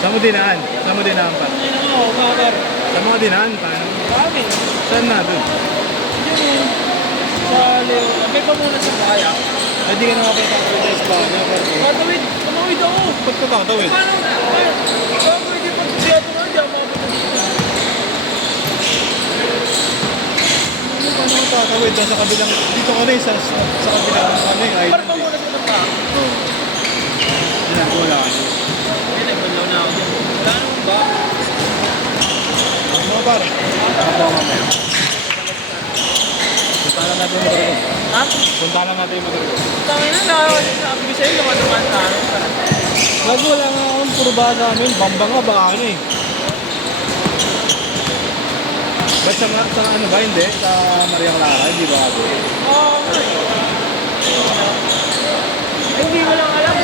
Saan mo dinaan? Saan mo dinaan pa? Saan mo dinaan pa? Kami. Saan na doon? Yun. Sa Leo. May pa muna sa kaya. Hindi ka nakapita ko sa Espanya. Tatawid. Tumawid ako. Ba't ka tatawid? Paano? Bago hindi pa siya tumawid. Hindi ako mabita dito. Paano ka tatawid? Sa kabilang, dito ka rin, sa kabilang ano yung island. Parang pa muna sa bata. Oo. Wala ka. Hindi, nagbanlaw na ako dyan. Wala naman ba? Ano pare? Ano mamaya? Punta lang natin yung Madrigal. Ha? Punta lang natin yung Madrigal. Tangin na, sabi ko sa'yo, naman sa akin. Bago wala nga akong puro ba namin, bamba nga baka ano eh. Ba't sa ano ba, hindi? Sa Maria Clara, hindi ba ako? Oo, hindi ko lang alam.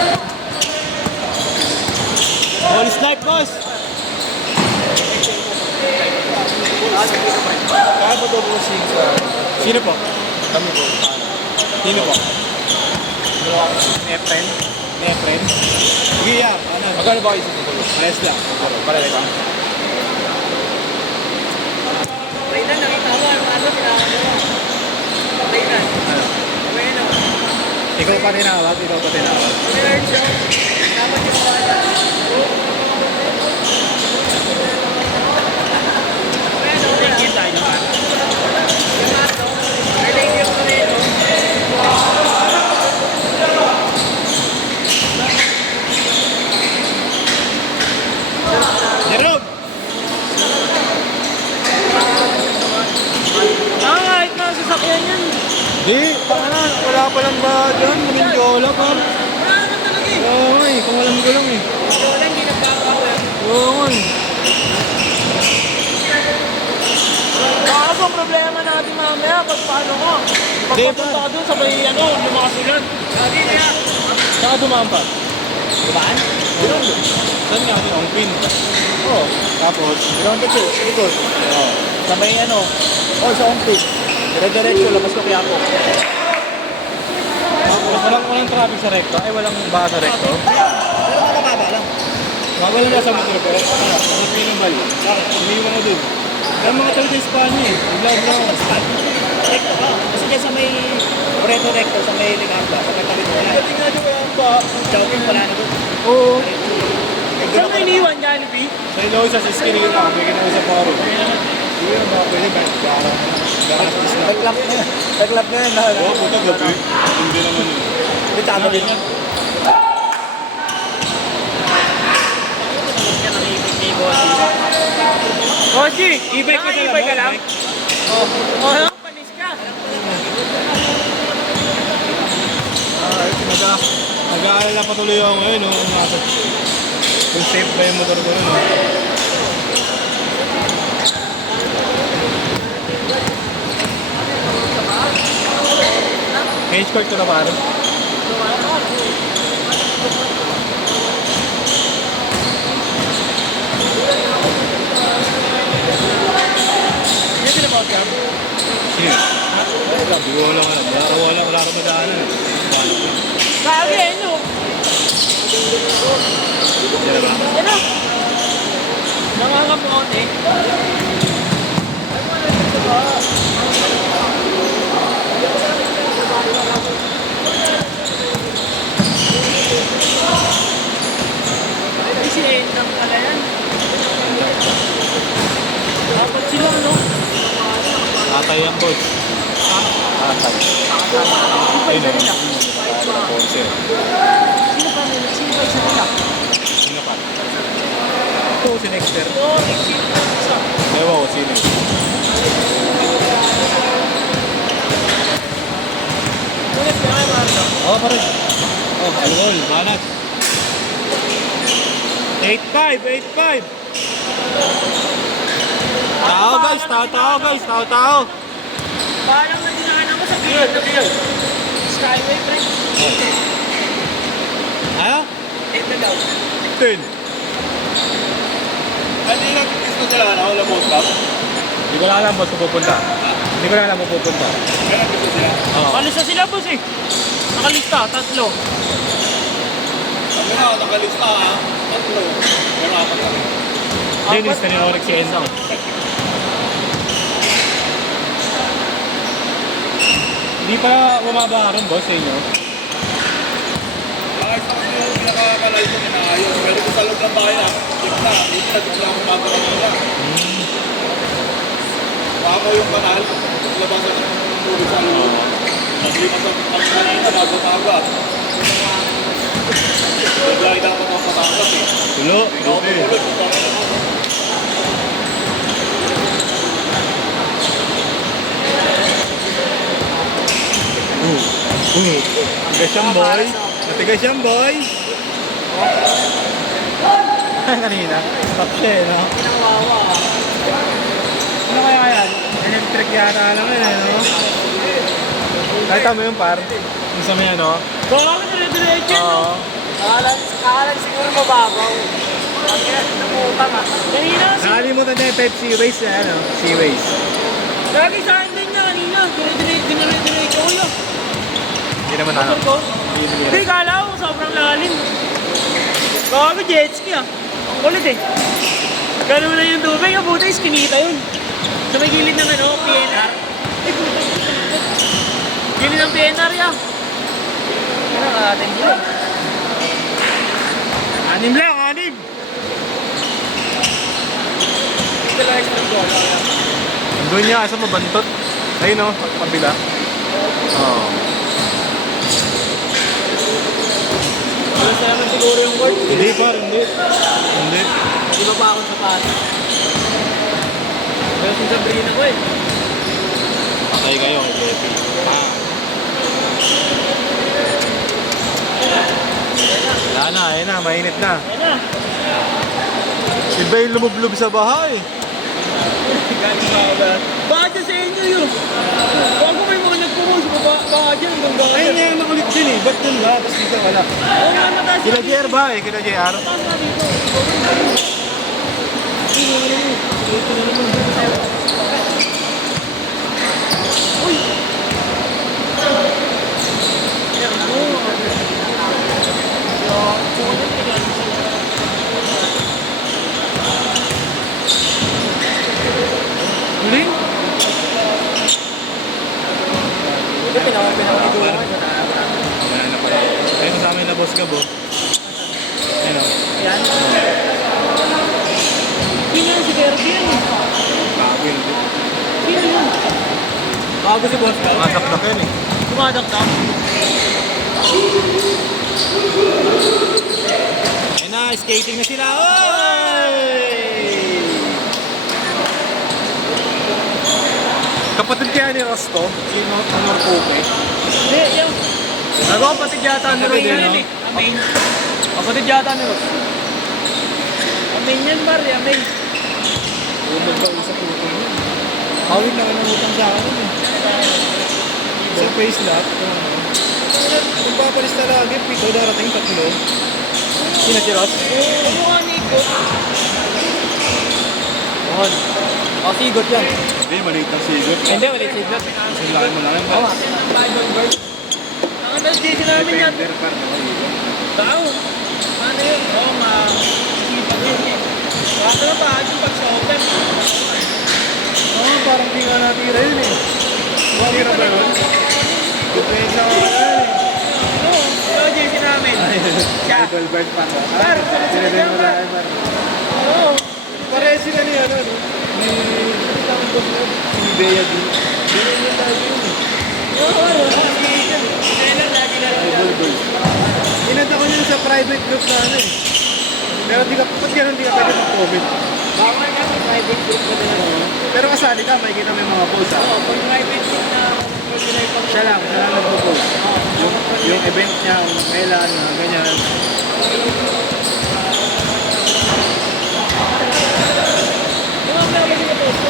All snipe, boss! Kaya ba ito po Sino po? kami po? Sino po? Nepren? Nepren? Sige, yeah. Ano? Magkano ba kayo sa dito? Rest lang. Para ito. Raynan, nakita mo. Ano tinawag mo? Raynan. Ano? Raynan. Ikaw pa tinawag? Ikaw pa tinawag? Dapat yung wala. Thank you tayo naman. Thank you po rin. Jerome! Kahit na sasakyan yan. Di, wala pa lang ba dyan? Namindyola pa. Wala naman talaga eh. Oo nga eh, kung alam ko lang eh. Wala, hindi nagbabawi. Oo nga eh. Kaso ang problema natin mamaya, pag paano ko? Pag Di, papunta ka dun, sabay lumakas ulan. Lagi na yan. Saka dumaan pa. Dumaan? Saan nga si Ongpin? Oo. Tapos, Ilang ito, ikot. oh, Sabay sa Ongpig. Dire-diretso, labas ko kaya ako. walang traffic sa recto. Ay, walang baka sa recto. Pero mababa lang. Wala na sa metro pero ang pinambal. Umiiwan ko dun. Kaya mga talaga Espanya eh. Naglaw na ako. Recto ka. Kasi dyan sa may recto, sa may Ligamba, sa may talit wala. Pati nga di wala pa. Jogging wala na doon. Oo. Saan may iniwan dyan, B? Sa ilo sa Siskirina. Bigyan ako sa paro. Hindi na ba pwede ba? Nag-clap na yan. Oo, puta gabi. Hindi naman yun. Hindi, tama din yan. Ochi, E-bike ka e-bike ka lang? Oo. Oo, panis ka. Nag-aalala pa tuloy ako ngayon. No? Kung safe ba yung motor ko nun. No? May escort ko na pare. Hindi pinabawag ka? Sige. Hindi ko wala alam. Wala ka madaanan. Paano ko? Kagi, ano? Yan ba? Yan na. Nangangamuot eh. Kasi eh, nang pala yan. Dapat sila, no? Tatay ang boss. Tatay. Ayun o. Ponce. Sino pa nila? Sino pa master. Oo, exit na siya. Ewan ko sino. Ngunit kaya kayo Marco? Oo, pare. Oh, alcohol, banat. 8.5. Tao guys, tao. Parang na dinaanan ko sa gilid ng Skyway, pre. Ano? 8 na daw. 10. Hindi lang gusto sila, wala mo stop. Hindi ko lang alam boss kung pupunta. Hindi ko lang alam kung pupunta. Kaya gusto sila. Oo. Kalista sila, boss eh. Nakalista, 3. Sabi nga, nakalista ha. Tatlo. Pero apat kami. Dennis, na ni Orex si Enzo. Hindi pa bumaba rin boss sa inyo. Bakit sa kasi yung pinakakalay ko inaayos. Pero kung sa loob ng bahay na, check na. Hindi na bigla akong mabara nila. Baka yung kanal, labasan ng tubig sa loob. Naglipas ang kanina, bago maga. Bigla ay dapat ang patangkas eh. Tulo. Hindi ako tulog. Matigas siyang boy. Matigas siyang boy. Kanina. Stop siya eh, no? Pinawawa. Ano kaya yan? Electric yata lang yun eh, no? Nakita mo yung par? Yung sa may ano? Baka ka dire-diretso, no? Oo. Akala siguro mababaw. Ang kaya namutang ah. Kanina kasi. Nakalimutan niya yung type Seaways na ano? Seaways. Lagi sa akin din niya kanina. Dire-diretso ko yun. Hindi naman ano. Hindi, kala ko sobrang lalim. Bago jet ski ah. Ang kulit eh. Gano'n na yung tubig, ang buta is kinita yun. Sa may gilid ng ano, PNR. Gilid ng PNR yan. Ano ang ating gilid? 6 lang, 6! Ito lang extra goal. Doon niya, asa mabantot. Ayun o, kabila. Oo. Alas na naman siguro yung board. Hindi par, hindi. Hindi. Di ba pa akong sapatos? Pero si Sabrina ko eh. Patay kayo, Bepi. Ah. Wala na, ayun na, mainit na. Ayan na. Iba yung lumublob sa bahay. Baka dyan sa inyo yun. Bago may mga nagpo-post, baka dyan hanggang baka Ayun yung nakulit dyan eh. Ba't dun ba? Tapos dito wala. Oo nga, mataas Kila JR ba eh? Kila JR? mataas na dito. Uy! Huling? Ito pinakagulungan. Ayan na pala. Ayun kasama yung na boss Gabo. Ayun o. Yan. Sino yun si Kirby yun? Bago yun. Sino yun? Bago si Boss Gal. Masakdak yun eh. Dumadaktak. Ayun na, skating na sila. Oy! Kapatid kaya ni Rosto, si Honor Puke. Hindi, yung... Kapatid yata ni Amain Rosto. yan eh. Amain. Kapatid yata ni Ross. Amain yan, Mari. Amain. Huwag magkausap utang yun. Awit na ka ng utang sa akin eh. Sa face lock. Kung papalis talaga, pito darating 3. Sino si Ross? Oo, mukha ni Iko. On. O, sigot yan. Hindi, maliit ang sigot. Hindi, walit sigot. Kasi laki mo lang. Oo, Bible bird. Ang andal dito namin yan. Tao. Ano yun? Oo, ma-sipag yun eh. Baka na pa, yung pag-sa-open. Oo, parang di nga natira yun eh. Natira ba yun? Depensa ka na yun eh. Oo, yung JC namin. Siya. Idol bird pa ko. Par, sunod-sunod yan, par. Oo. Pareha sila ni ano, no? Ni... Tawag ko sila. Si Bea D. Bea D tayo yun eh. Oo, kailan lagi na Idol bird. Inanta ko yun sa private group na ano eh. Pero di ka, ba't ganun di ka pwede mag-comment? Bawal ka sa private group ka na lang. Pero kasali ka, makikita mo yung mga post ha. Oo, pag private group na organize Siya lang nagpo-post. Yung event niya, kailan, ganyan. Yung mga plano sila post ko.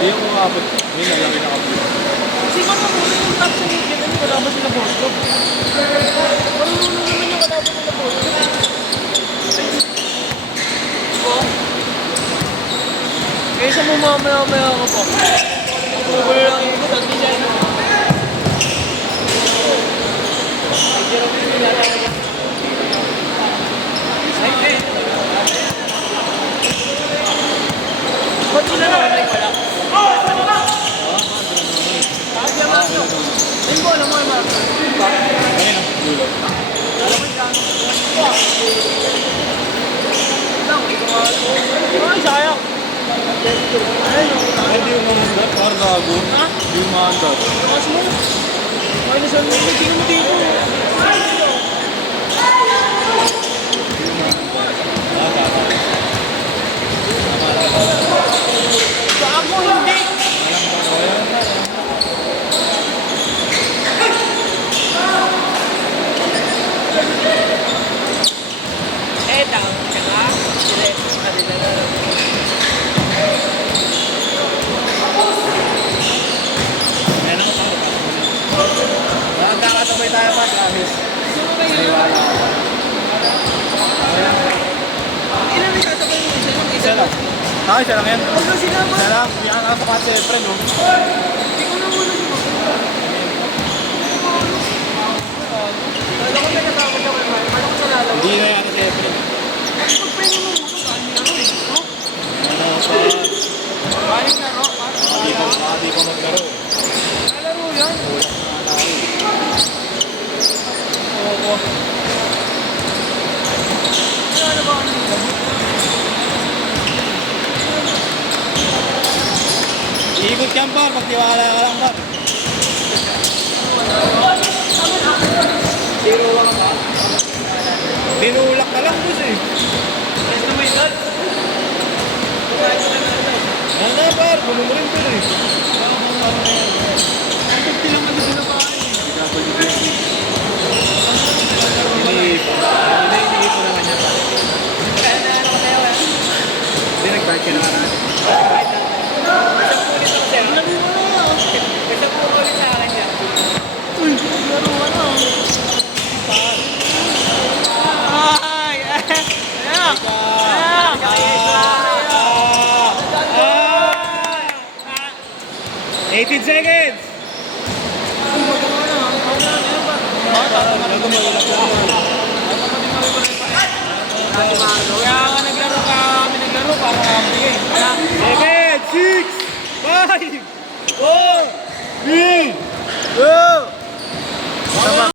Yung umabot, yun na lang nakabot. Kasi kung ano yung top sa media, ano wala ba sila post ko? Parang ano naman yung wala ba sila post ko? Oo. Kaysa mo mamaya-maya ka pa. Approval lang yung ikot at design. Ba't sila na online wala? Kahit yung mga nyo. Ayun ko, alam mo yung mga. Ayun ang dulo. Alam mo yung gano'n. Lang, hindi ko nga. Ay, sayang. Hindi yung mga handat, parang gago. Ha? Hindi yung mga handat. Mas mo. Minus 1 minute, tingin mo dito. Gago, hindi. Down ka na. Diretso ka nila na. Magkakasabay tayo pa, Travis. Sino ba yun? Ilan may sasabay mo? Isa lang, Isa lang. Ako, isa lang yan. Huwag na sinama. Isa lang. Yan ang sapat si Efren, no? Hindi ko na muna sumasunod. Kala ko may kasama siya kay Mike. Kala ko sa lalaw. Hindi na yata si Efren. Mas pagpahinga mo muna. Saan niya ako eh. No? Ano pa? Baling laro. Hindi ko maglaro. Nalaro yan. Oo. Ano ba ang nila? Iikot yan, par. Magtiwala ka lang, par. Tinulak ka lang, boss eh. Yes na may dad. Yan na, par. Gulo mo rin, par eh. Ang 50 lang ano sila pa eh. Iniipon. Iniipon naman niya, par. Kaya na ano ko sa'yo eh. Hindi, nag-bike ka na ka na. Isang pulit ako sa'yo. Laro mo na. Isang pulit sa akin yan. Uy, laro mo na. Ay! Ayan! Ayan! 18 seconds! Kaya nga naglaro kami para kami eh. 7, 6, 5, 4, 3, 2,